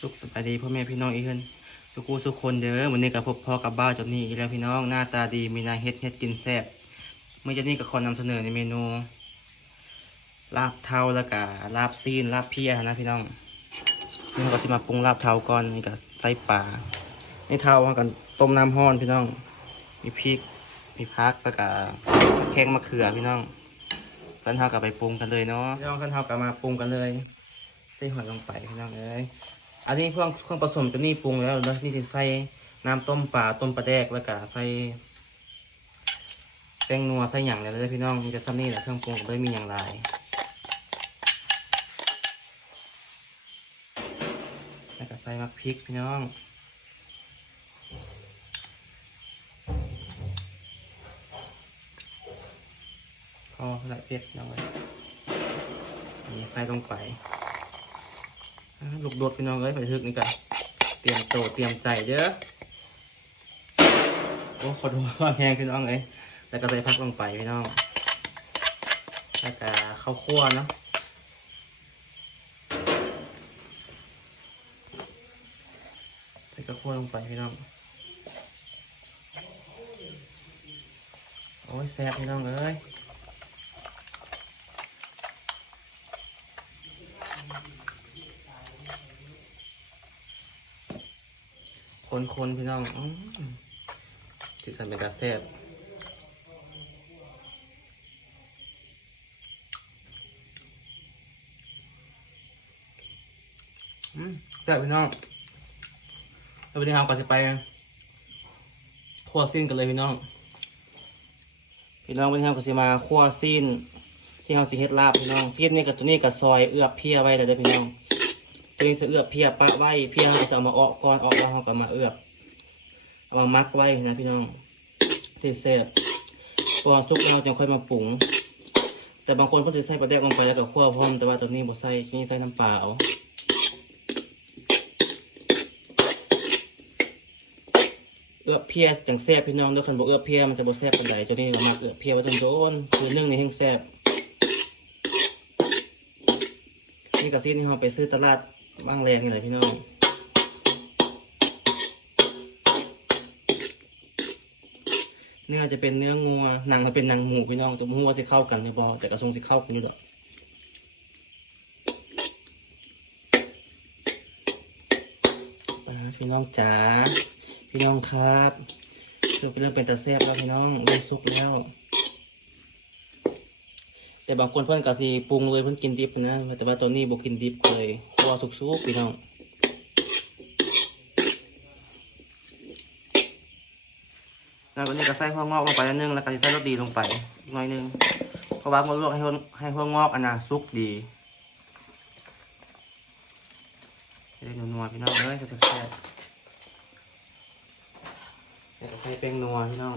สุขสบายดีพ่อแม่พี่น้องอีกคนทุกคู่ทุกคนเด้อวันนี้กับพบพ่อกับบ้าจดนี้อีกแล้วพี่น้องหน้าตาดีมีนายเฮ็ดเฮ็ดกินแซ่บเมื่อเจนี้ก็ขอนำเสนอในเมนูลาบเทาแล้วก็ลาบซีนลาบเพียนะพี่น้องนี่เราก็จะมาปรุงลาบเทาก่อนนี่ก็ใส่ปลาในเทาเรากันต้มน้ำห้อนพี่น้อง มีพริกมีพักแล้วก็แข้งมะเขือพี่น้องขั้นเทากับไปปรุงกันเลยเนาะพี่น้องขั้นเทากับมาปรุงกันเลยใส่หอยลงไปพี่น้องเอ้ย อันนี้เครื่องเครื่องผสมจะนี่ปรุงแล้วแล้วนี่จะใส่น้ำต้มปลาต้มปลาแดกแล้วก็ใส่แป้งนัวใส่หยังเลยพี่น้องมีแต่ซ้ำนี่แหละเครื่องปรุงก็ไม่ได้มีอย่างไรแล้วก็ใส่มะพริกพี่น้องพอละเอียดน้องเลยนี่ใส่ลงไปอ่ ลูกโดดพี่น้องเอ้ยไปทึกนี่กันเตรียมโตเตรียมใจเด้อโอ้ขอดูว่าแพงพี่น้องเอ้ยแล้วก็ใส่พักลงไปพี่น้องแล้วก็ข้าวคั่วเนาะใส่ข้าวคั่วลงไปพี่น้องโอ้ยแซ่บพี่น้องเอ้ย คนคนๆพี่น้องอที่สันเป็นกระแซบแซ่บพี่น้องแล้ววันนี้เราก็จะไปคั่วสิ้นกันเลยพี่น้อง พี่น้องวันนี้เราก็จะมาคั่วสิ้น ที่เราสิเฮ็ดลาบพี่น้องสิ้นนี่กับตัวนี้กับซอยเอื้อเพียไว้เลยเด้อพี่น้อง ตัวนี้จะเอือบเพียปะไว้เพียเราจะเอามาออกก่อนออกแล้วเราก็มาเอือบเอามามักไว้นะพี่น้องเสร็จพอสุกเราจะค่อยมาปรุง แต่บางคนก็จะใส่ปลาแดกลงไปแล้วก็คั่วพร้อมแต่ว่าตัวนี้บ่ใส่นี่ใส่น้ำเปล่าเอือบเพียจังแซ่บพี่น้องด้วยคันบ่เอือบเพียมันจะบ่แซ่บปานใดตัวนี้เรามาเอือบเพียไว้ตรงโดนคือนึ่งในแห้งแซ่บนี่กระซีนี่เราไปซื้อตลาด บ้างแรงนี่แหละพี่น้องเนื้อจะเป็นเนื้องัวหนังจะเป็นหนังหมูพี่น้องตัวหัวจะเข้ากันไม่บอแต่กระทรงจะเข้ากันอยู่ดอกอ่าพี่น้องจ๋าพี่น้องครับเริ่มเป็นเรื่องเป็นตะแซ่บแล้วพี่น้องเริ่มสุกแล้ว แต่บางคนเพื่อนก็สิปรุงเลยเพื่อนกินดิบนะ แต่ว่าตัวนี้บอกกินดิบเลยเพราะว่าสุกสุกพี่น้องแล้ววันนี้ก็ใส่หัวงอกลงไปนิดนึงแล้วก็จะใส่รสดีลงไปหน่อยนึงเพราะว่ามันลวกให้หัวให้หัวงอกอันน่ะสุกดีจะได้นัวๆพี่น้องเอ้ยจะแซ่บแล้วก็ใส่แป้งนัวพี่น้อง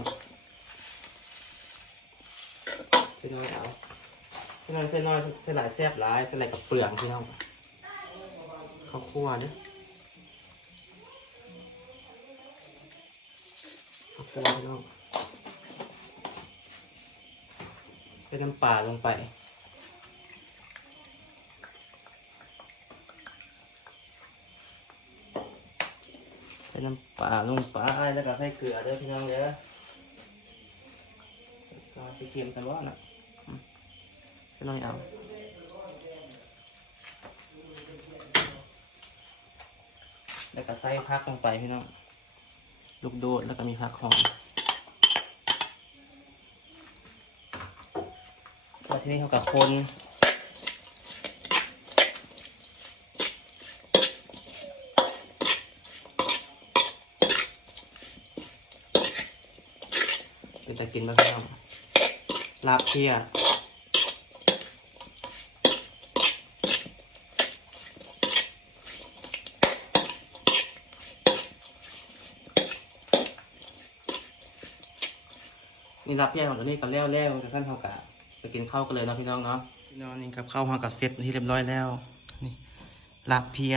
พี่น้องเอา นน้อยเส้นน้อยเส้นหลายแซ่บหลายเส้นหลายกับเปลือกพี่น้องข้าวคั่วเนี่ยข้าวคั่วพี่น้องใส่น้ำปลาลงไปใส่น้ำปลาลงไปแล้วก็ใส่เกลือเด้อพี่น้องเด้อก็ไปเค็มกันว่าน่ะ จะน้อยเอาแล้วก็ใส่พักลงไปพี่น้องลูกโดดแล้วก็มีพักหอมแล้วทีนี้เขากับคนเป็นตะกินบ้างพี่น้องลาบเพีย นี่รับแยกของตัวนี้กันแล้วแล้วจะท่านเท่ากับไปกินข้าวกันเลยเนาะพี่น้องเนาะพี่น้องนี่กับข้าวหอกับเซตที่เรียบร้อยแล้ว นี่ลาบเพีย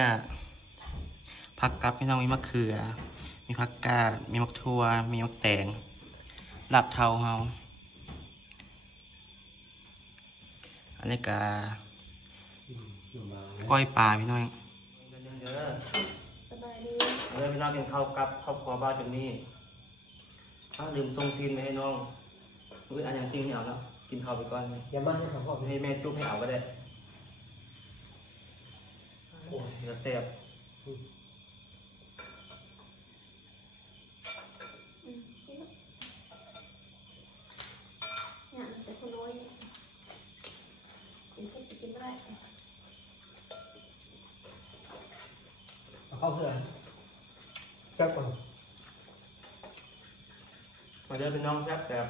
ผักกับพี่น้องมีมะเขือ มีผักกาดมีมะทั่วมีมะแตงลาบเทาเฮาอันนี้กาก้อยปลาพี่น้องเด้อเริ่มพี่น้องกินข้าวกับครอบครัวบ้านจนนี้ถ้าลืมส่งซีนไปให้น้อง อุ้ยอันยังจริงไม่เอาแล้วกินข้าวไปก่อนอย่ามาให้เขาพ่อให้แม่จุ๊บให้เอาก็ได้โอ้ยจะแซ่บอืมเนี่ยแต่คนน้อยกินก็กินไม่ได้เอาเข้าเพื่อนจับก่อนมาเดินเป็นน้องแซ่บแซ่บ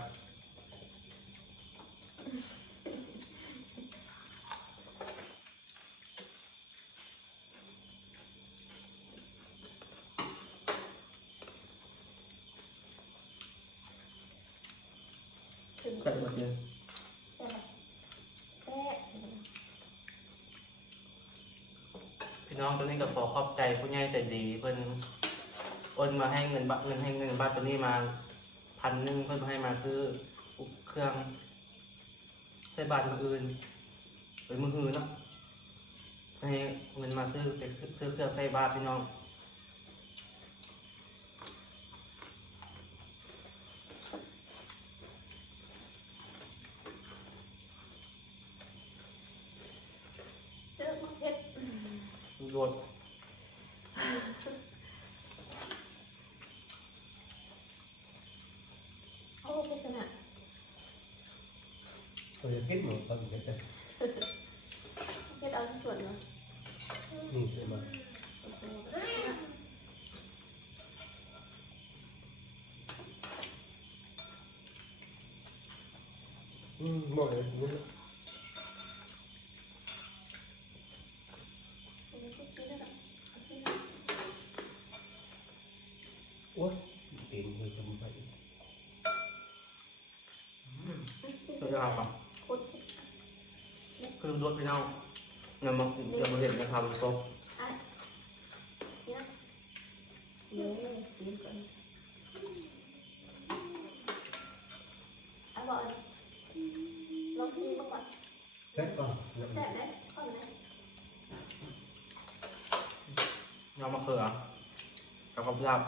แซ่บหมดเลยพี่น้องตัวนี้ก็ขอขอบใจผู้ใหญ่ใจดีเพิ่นโอนมาให้เงินบัตรเงินให้เงินบัตรตัวนี้มาพันหนึ่งเพิ่นมาให้มาซื้อเครื่องใช้บาทมืออื่นเป็นมืออื่นเนาะให้เงินมาซื้อเป็นซื้อเครื่องใช้บาทพี่น้อง เจอมาเพชร โดด โอ้เพชรน่ะ ตัว จะคิดหมดตอนเด็กจะเพชรเอาส่วนเนาะนี่เลยมาอืมหมดเลย คือรถพี่น้องเงินมาเดี๋ยวมาเห็นนะครับทุกคนอะเนี่ยเดี๋ยวเลยกินก่อนอร่อยลองกินมาก่อนแค่ก่อนแซ่บไหมข้าวไหมยอมมะเขือกับข้าวเปลือก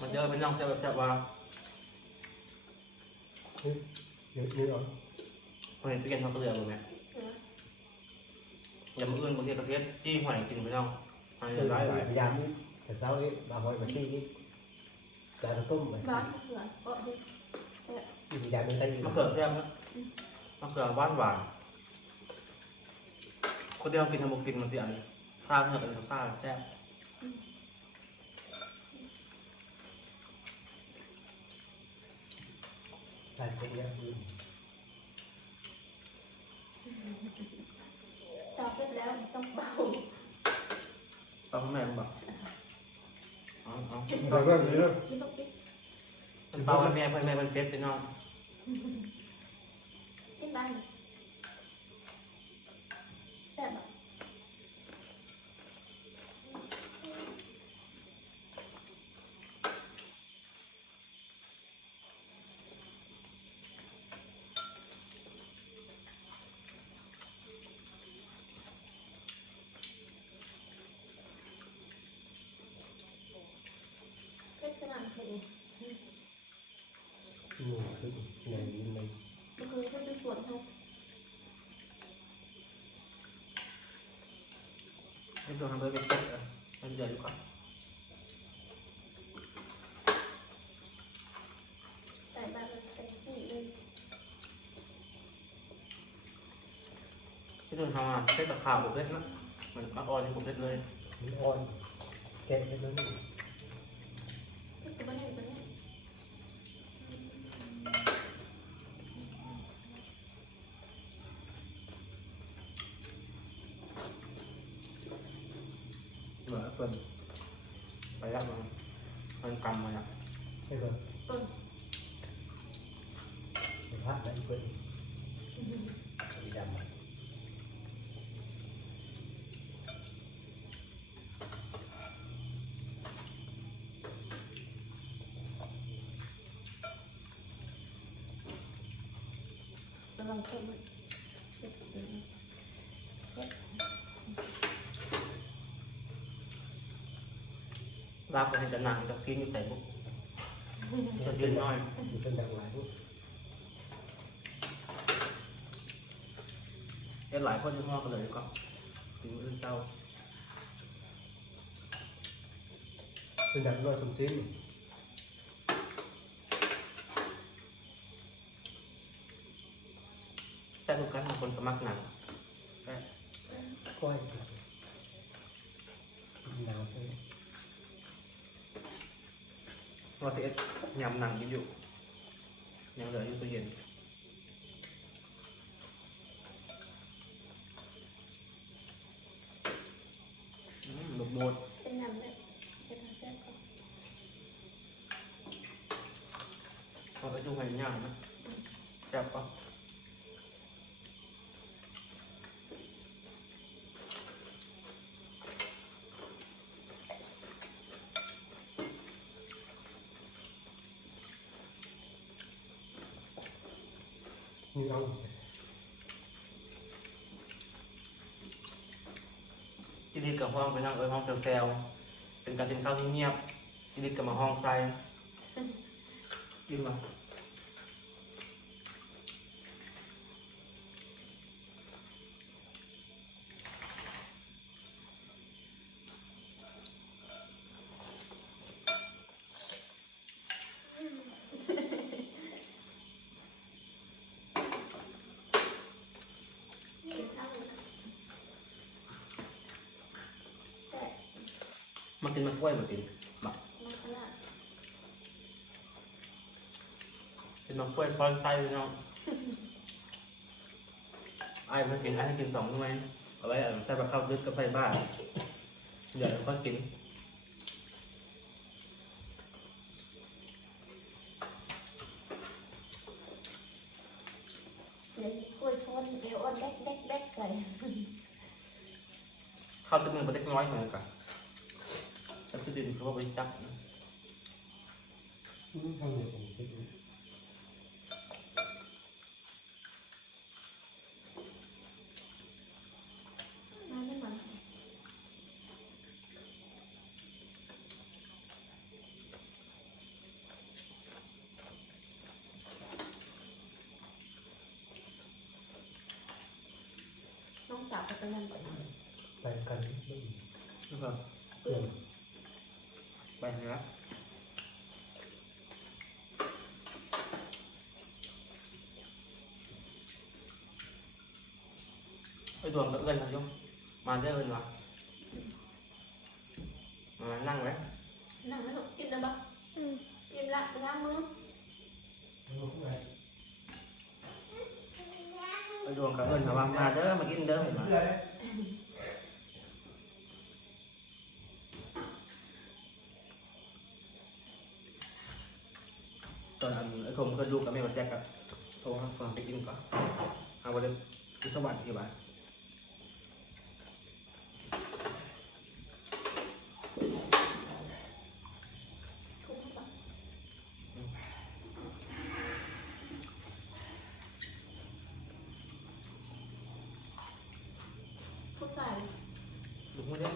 มันเจอเป็นน้องจะแบบจะว่าเฮ้ยเดี๋ยวนี่เอาคนเห็นไปกินข้าวเปลือกเลยไหมอย่ามืออื่นบางทีกระเทียมจี้หอยกินไปน้องหอยเดี๋ยวหลายหลายพยายามนี่แต่เช้านี้มาหอยมาที่นี่จานต้มไปร้านเผือกก็ดีพยายามไม่ได้มะเขือแซ่บนะมะเขือหวานหวานคนเดียวกินทำบุกินมันเสียนข้าวเนื้อเป็นข้าวแซ่บ ใส่เป็นยางอื่นจับเป็นแล้วต้องเบาเอาข้างในมันบอกเอาเอาเอาแบบนี้เลยที่ต้องปิดมันเป่าให้แม่เพื่อนแม่เป็นเฟสไปน้องกินได้แซ่บอะ เพชรขนาดเผ็ดนี่ อืมคือในนี้ใน มันคือจะเป็นส่วนของ ให้ ตัวทำไปเป็นเฟสอะมันเดือดอยู่ก่อนใส่แบบมันเป็นสีเลยที่ตัวทำอะเฟสกับข้าบุกเล็ดนะเหมือนมะออนที่บุกเฟสเลย มันอ่อนแกะไปแล้วนี่ phát là anh quên. Đi làm mà Hãy subscribe cho kênh Ghiền Mì Gõ Để không bỏ lỡ những video hấp dẫn เข้มมันเจ็บเจ็บเจ็บลาบกันจะหนังจะกินอยู่แต่บุกจะกินน้อยมันเป็นแบบหลายพวกเอ็นหลายคนจะงอกกันเลยก็ถึงอื่นเจ้าเป็นแบบร้อยสมชิ้นแต่ทุกการบางคนสมัครหนังแต่ก้อยหนาวเลยว่าจะเอ็ดยำหนังกินอยู่ยังเหลืออยู่ตู้เย็น อืมลูกโมดเป็นน้ำแบบเป็นน้ำแบบก็เอาไปดูให้ย่างนะแซ่บปะมีเอาที่ดีกับห้องไปนั่งเอ้ยห้องแซวๆเป็นการกินข้าวเงียบๆที่ดีกับมาห้องใครกินมา กินข้าวเลยนะแต่ มากินมากล้วยมากินมามันขนาดกินมากล้วยพอนไส้ไปน้องไอ้มากินไอ้ให้กินสองด้วยเอาไว้เอาใส่ปลาข้าวดึกกับไฟบ้านเดี๋ยวเราก็กินเดี๋ยวกล้วยชนเอวอ่อนแดกแดกแดกใส่ข้าวจะมือมันเล็กน้อยเหมือนกัน แล้วคือดินเขาก็ไปจับนะ ทำเนี่ยผมคิด มาไม่มัน น้องสาวไปกำลังก่อน ไปกันไม่มี แล้วก็ เพื่อน ไปเนื้อไอ้ดวงก็เอิ้นนะโยมมาได้อเอิ้นวะมานั่งไว้ นั่งแล้วลูกกินแล้วปะ กินละไปล้างมือลูกไปไอ้ดวงก็เอิ้นนะว่ามาเด้อมากินเด้อเห็นไหม เสื้อเลย ตอนอันไอ้คมเคยดูกับแม่บัดแจ๊กกับโทรหาฟังไปกินก่อนเอาไปเลยที่สวรรค์ที่บ้านคุกเข้าไปคุกใส่ลูกไม่ได้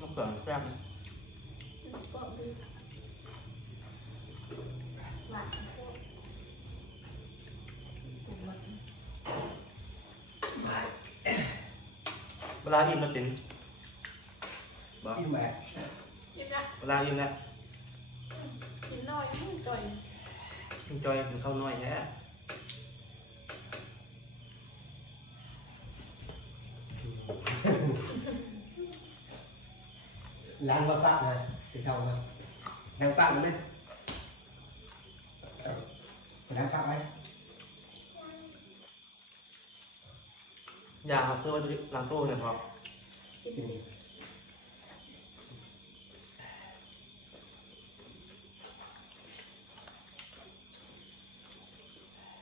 มะเขือแซ่บ เวลาอิ่มแล้วตินบอกกินแบบกินละเวลาอิ่มแล้วกินน้อยไม่จ่อยกินจอยกินข้าวน้อยแท้ล้างก็ซักนะจะเข้ามาล้างปากมันไหม ล้างปากไหมยาครับซื้อไว้ล้างตู้หน่อยครับกิน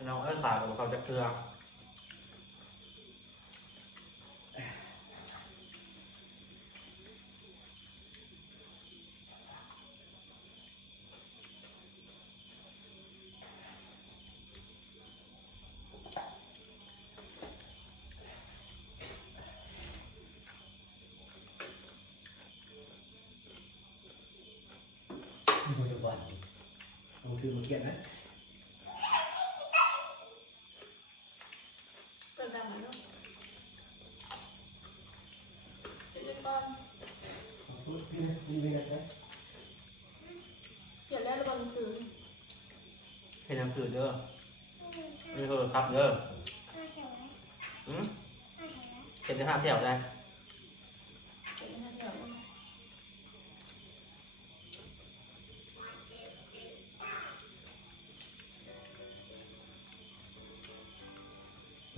เราเอ้ยขากับเขาจะเกลือซื้อมาเกียนนะเปิดดังมาเนาะเสร็จแล้วก่อนนี่นะนี่เป็นไงเขียนแล้วระวังสื่อ ให้นำสื่อเด้อนี่คือครับเด้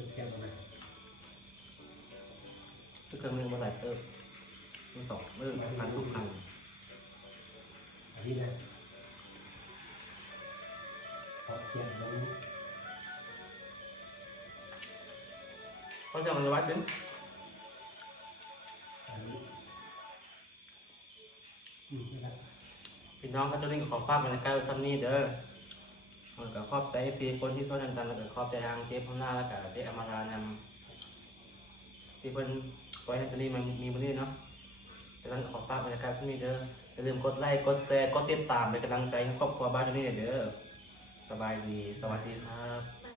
เป็นเกียนตรงไหนคือเครื่องมือมาหลายเติมมือสองมือพันทุกพันอันนี้นะพอเกียนตรงนี้เขาจะมาวัดดึงอันนี้อืมนี่ละพี่น้องเขาจะเล่นของฟ้าบรรยากาศซัมนี่เด้อ มันก็ครอบใจฟีคนที่ช่วยกันกันแล้วก็ครอบใจทางเจ๊พม่าแล้วก็เจ๊อมารานำที่เพิ่นปล่อยให้ซันนี้มันมีมันนี่เนาะดังนั้นขอฝากบรรยากาศที่นี่เด้ออย่าลืมกดไลค์กดแชร์กดติดตามเป็นกำลังใจให้ครอบครัวบ้านที่นี่เด้อสบายดีสวัสดีครับ